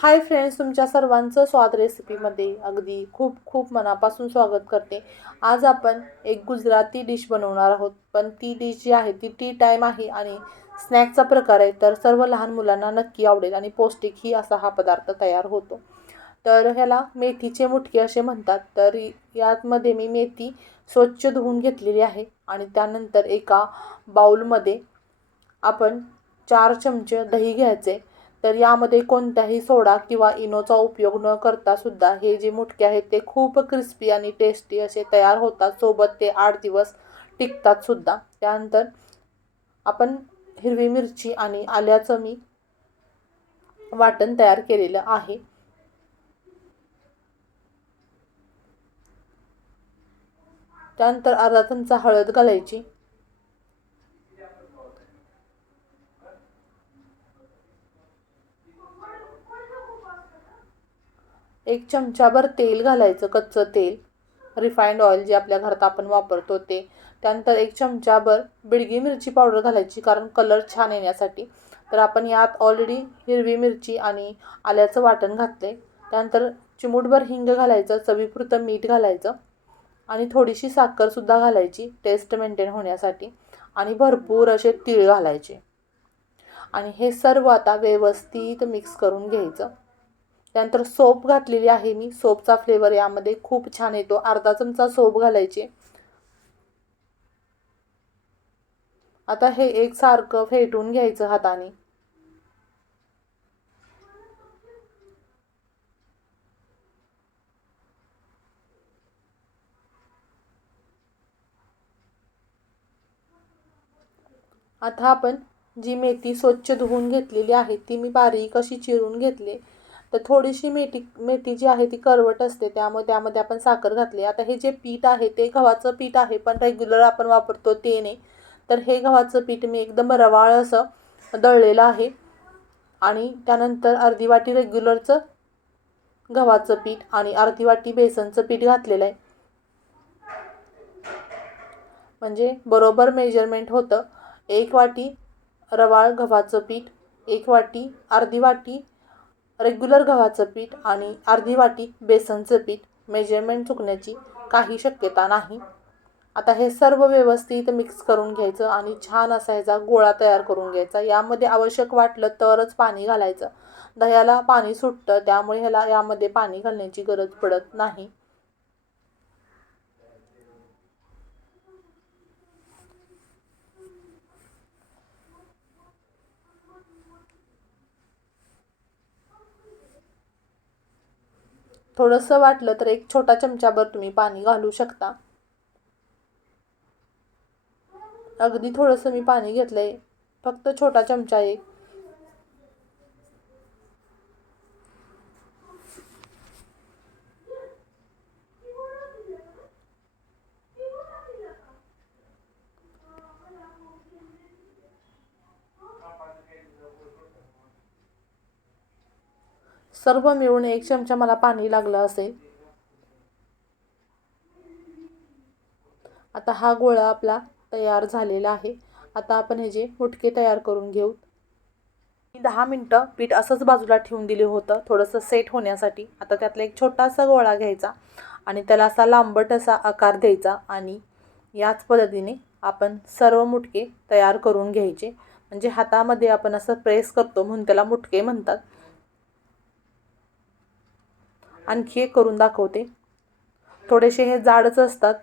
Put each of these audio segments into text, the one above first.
Hi friends, तुमच्या सर्वांचं स्वाद रेसिपीमध्ये अगदी खूप खूप मनापासून स्वागत करते. आज आपण एक गुजराती डिश बनवणार आहोत. पण ती डिश जी आहे ती टी टाईम आहे आणि स्नॅकचा प्रकार आहे. तर सर्व लहान मुलांना नक्की आवडेल आणि पौष्टिकही असा हा पदार्थ तयार होतो. तर ह्याला मेथीचे मुटके असे म्हणतात. तर यामध्ये मी मेथी स्वच्छ धुवून घेतलेली आहे आणि त्यानंतर एका बाउलमध्ये आपण 4 चमचे दही घ्यायचे. तर यामध्ये कोणत्याही सोडा किंवा इनोचा उपयोग न करता सुद्धा हे जे मुटके आहेत ते खूप क्रिस्पी आणि टेस्टी असे तयार होतात. सोबत ते 8 दिवस टिकतात सुद्धा. त्यानंतर आपण हिरवी मिरची आणि आल्याचं मी वाटण तयार केलेलं आहे. त्यानंतर अर्धा चमचा हळद घालायची. 1 चमचाभर तेल घालायचं, कच्चं तेल, रिफाइंड ऑइल जे आपल्या घरात आपण वापरतो ते. त्यानंतर 1 चमचाभर बिडगी मिरची पावडर घालायची, कारण कलर छान येण्यासाठी. तर आपण यात ऑलरेडी हिरवी मिरची आणि आल्याचं वाटण घातले. त्यानंतर चिमूटभर हिंग घालायचं, चवीपुरतं मीठ घालायचं आणि थोडीशी साखरसुद्धा घालायची टेस्ट मेंटेन होण्यासाठी आणि भरपूर असे तीळ घालायचे. आणि हे सर्व आता व्यवस्थित मिक्स करून घ्यायचं. त्यानंतर सोप घातलेली आहे मी. सोपचा फ्लेवर यामध्ये खूप छान येतो. अर्धा चमचा सोप घालायचे. आता हे एकसारखं फेटून घ्यायचं हाताने. आता आपण जी मेथी स्वच्छ धुवून घेतलेली आहे ती मी बारीक अशी चिरून घेतली. तर थोडीशी मेथी जी आहे ती करवट असते, त्यामुळे त्यामध्ये आपण साखर घातली. आता हे जे पीठ आहे ते गव्हाचं पीठ आहे, पण रेग्युलर आपण वापरतो ते नाही. तर हे गव्हाचं पीठ मी एकदम रवाळ असं दळलेलं आहे आणि त्यानंतर अर्धी वाटी रेग्युलरचं गव्हाचं पीठ आणि अर्धी वाटी बेसनचं पीठ घातलेलं आहे. म्हणजे बरोबर मेजरमेंट होतं. 1 वाटी रवाळ गव्हाचं पीठ, 1 वाटी, अर्धी वाटी रेग्युलर गव्हाचं पीठ आणि अर्धी वाटी बेसनचं पीठ. मेजरमेंट चुकण्याची काही शक्यता नाही. आता हे सर्व व्यवस्थित मिक्स करून घ्यायचं आणि छान असा ह्याचा गोळा तयार करून घ्यायचा. यामध्ये आवश्यक वाटलं तरच पाणी घालायचं. दह्याला पाणी सुटतं, त्यामुळे ह्याला यामध्ये पाणी घालण्याची गरज पडत नाही. थोडंसं वाटलं तर 1 छोटा चमचाभर तुम्ही पाणी घालू शकता. अगदी थोडंसं मी पाणी घेतलंय, फक्त छोटा चमचा एक. सर्व मिळून 1 चमचा मला पाणी लागलं असेल. आता हा गोळा आपला तयार झालेला आहे. आता आपण हे जे मुटके तयार करून घेऊ. 10 मिनटं पीठ असंच बाजूला ठेवून दिलं होतं थोडंसं सेट होण्यासाठी. आता त्यातला एक छोटासा गोळा घ्यायचा आणि त्याला असा लांबट असा आकार द्यायचा आणि याच पद्धतीने आपण सर्व मुटके तयार करून घ्यायचे. म्हणजे हातामध्ये आपण असं प्रेस करतो म्हणून त्याला मुटके म्हणतात. आणखी एक करून दाखवते. थोडेसे हे जाडच असतात.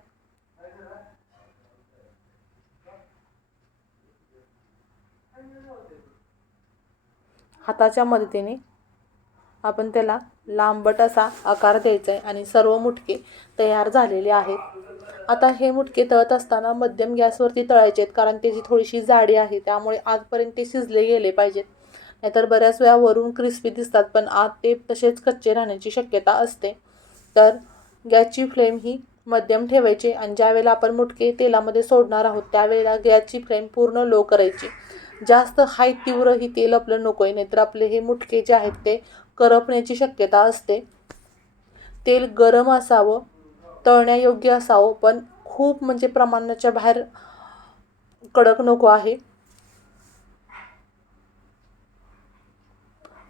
हाताच्या मदतीने आपण त्याला लांबट असा आकार द्यायचा आहे आणि सर्व मुटके तयार झालेले आहेत. आता हे मुटके तळत असताना मध्यम गॅसवरती तळायचे आहेत, कारण त्याची थोडीशी जाडी आहे, त्यामुळे आतपर्यंत ते शिजले गेले पाहिजेत. नाहीतर बऱ्याच वेळा वरून क्रिस्पी दिसतात पण आत ते तसेच कच्चे राहण्याची शक्यता असते. तर गॅसची फ्लेम ही मध्यम ठेवायची आणि ज्यावेळेला आपण मुटके तेलामध्ये सोडणार आहोत त्यावेळेला गॅसची फ्लेम पूर्ण लो करायची. जास्त हाय तीव्र ही तेल आपलं नको आहे, नाहीतर आपले हे मुटके जे आहेत ते करपण्याची शक्यता असते. तेल गरम असावं, तळण्यायोग्य असावं, पण खूप म्हणजे प्रमाणाच्या बाहेर कडक नको आहे.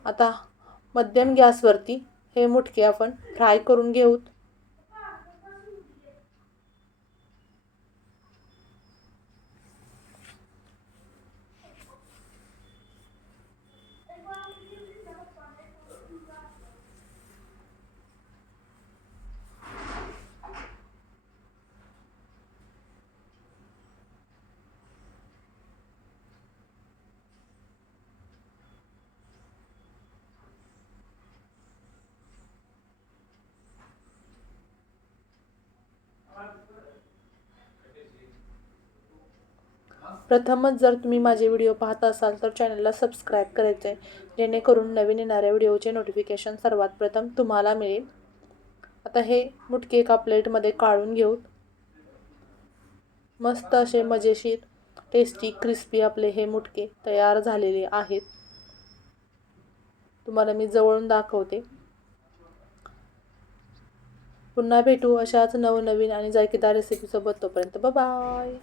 आता मध्यम गॅसवरती हे मुटके आपण फ्राय करून घेऊत. प्रथमच जर तुम्ही माझे व्हिडिओ पाहत असाल तर चॅनलला सबस्क्राईब करायचे आहे, जेणेकरून नवीन येणाऱ्या व्हिडिओचे नोटिफिकेशन सर्वात प्रथम तुम्हाला मिळेल. आता हे मुटके एका प्लेटमध्ये काढून घेऊत. मस्त असे मजेशीर टेस्टी क्रिस्पी आपले हे मुटके तयार झालेले आहेत. तुम्हाला मी जवळून दाखवते. पुन्हा भेटू अशाच नवनवीन आणि जायकेदार रेसिपीसोबत. तोपर्यंत बाय बाय.